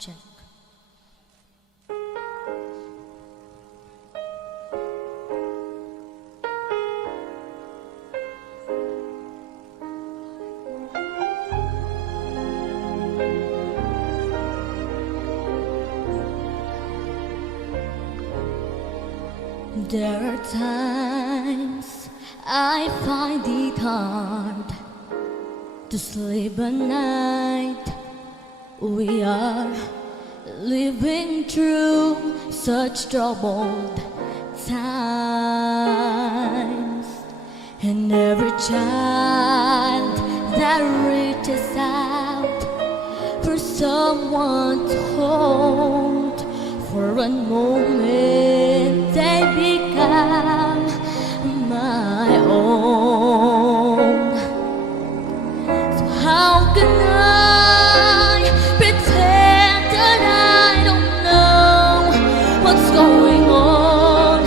check. There are times I find it hard to sleep at night. We are living through such troubled times, and every child that reaches out for someone to hold, for a moment they become my own. So how can I pretend that I don't know what's going on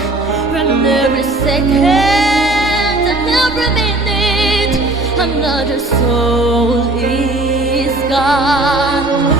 when every second and every minute another soul is gone?